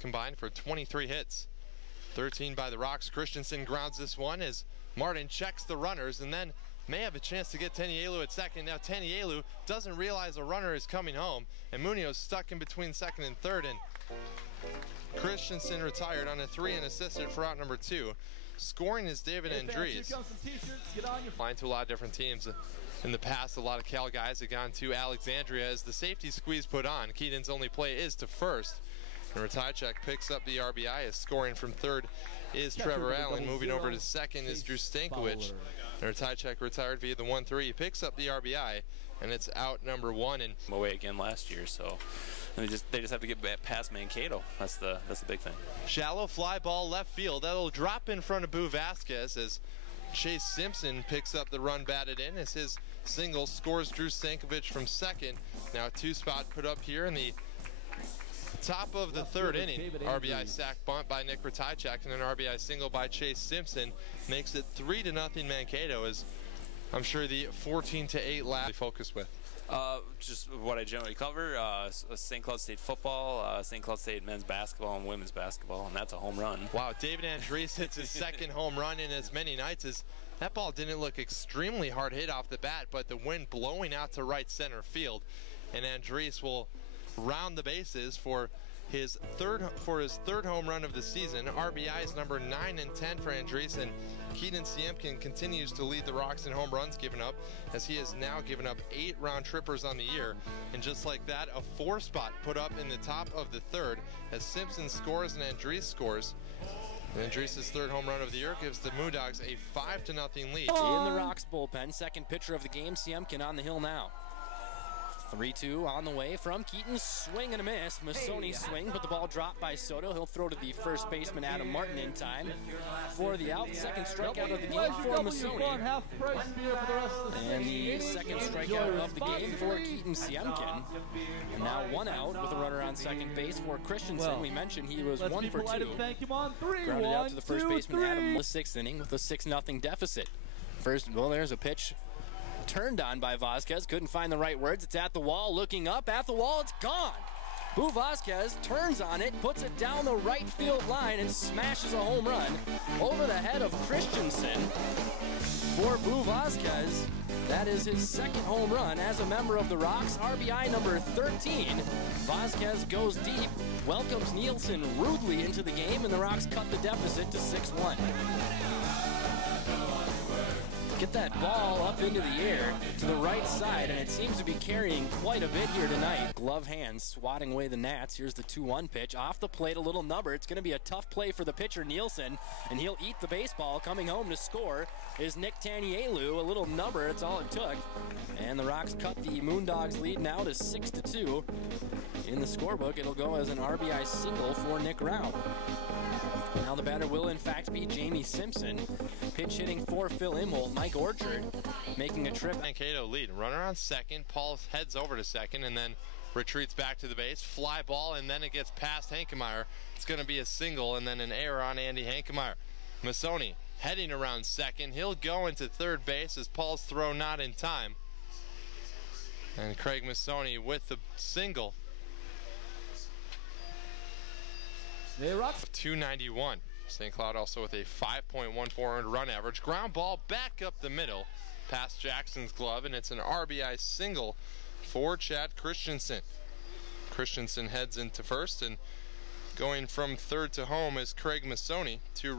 combined for 23 hits. 13 by the Rocks. Christensen grounds this one as Martin checks the runners and then may have a chance to get Tanielu at second. Now Tanielu doesn't realize a runner is coming home, and Munoz stuck in between second and third, and Christensen retired on a 3 and assisted for out number 2. Scoring is David Andres. Line to a lot of different teams. In the past, a lot of Cal guys have gone to Alexandria as the safety squeeze put on. Keaton's only play is to first. And Ratajczak picks up the RBI as scoring from third is Trevor Allen. Moving over to second is Drew Stankiewicz. And Ratajczak retired via the 1-3. He picks up the RBI, and it's out number 1. And away again last year, so they just have to get past Mankato. That's the big thing. Shallow fly ball left field. That'll drop in front of Boo Vasquez as Chase Simpson picks up the run batted in as his single scores Drew Stankiewicz from second. Now a 2-spot put up here in the top of the third inning. RBI sac bunt by Nick Ratajczak and an RBI single by Chase Simpson makes it 3-0 Mankato, as I'm sure the 14-8 last focus with. Just what I generally cover, St. Cloud State football, St. Cloud State men's basketball and women's basketball, and that's a home run. Wow, David Andres hits his second home run in as many nights. As that ball didn't look extremely hard hit off the bat, but the wind blowing out to right center field, and Andres will round the bases for his third home run of the season. RBIs number 9 and 10 for Andres, and Keaton Siemkin continues to lead the Rocks in home runs given up, as he has now given up 8 round trippers on the year. And just like that, a 4-spot put up in the top of the third as Simpson scores and Andres scores. And Andres' third home run of the year gives the Moondogs a 5-0 lead. In the Rocks bullpen, second pitcher of the game, Siemkin on the hill now. 3-2 on the way from Keaton. Swing and a miss. Masoni swing, but the ball dropped by Soto. He'll throw to the first baseman, Adam Martin, in time for the out. Second strikeout of the game for Masoni. And the second strikeout of the game for Keaton Siemkin. And now 1 out with a runner on second base for Christensen. We mentioned he was 1 for 2. Grounded out to the first baseman, Adam. The 6th inning with a 6-0 deficit. There's a pitch turned on by Vasquez, couldn't find the right words. It's at the wall, looking up, at the wall, it's gone. Boo Vasquez turns on it, puts it down the right field line, and smashes a home run over the head of Christensen for Boo Vasquez. That is his second home run as a member of the Rocks. RBI number 13. Vasquez goes deep, welcomes Nielsen rudely into the game, and the Rocks cut the deficit to 6-1. Get that ball up into the air to the right side, and it seems to be carrying quite a bit here tonight. Glove hands swatting away the gnats. Here's the 2-1 pitch. Off the plate, a little number. It's going to be a tough play for the pitcher, Nielsen, and he'll eat the baseball. Coming home to score is Nick Tanielu. A little number, it's all it took. And the Rocks cut the Moondogs lead now to 6-2. In the scorebook, it'll go as an RBI single for Nick Rao. Now the batter will in fact be Jamie Simpson. Pitch hitting for Phil Imholt. Mike Orchard making a trip. Mankato lead. Runner on second. Paul heads over to second and then retreats back to the base. Fly ball, and then it gets past Hankemeyer. It's going to be a single and then an error on Andy Hankemeyer. Masoni heading around second. He'll go into third base as Paul's throw not in time. And Craig Masoni with the single. 291. St. Cloud also with a 5.14 earned run average. Ground ball back up the middle past Jackson's glove, and it's an RBI single for Chad Christensen. Christensen heads into first, and going from third to home is Craig Masoni.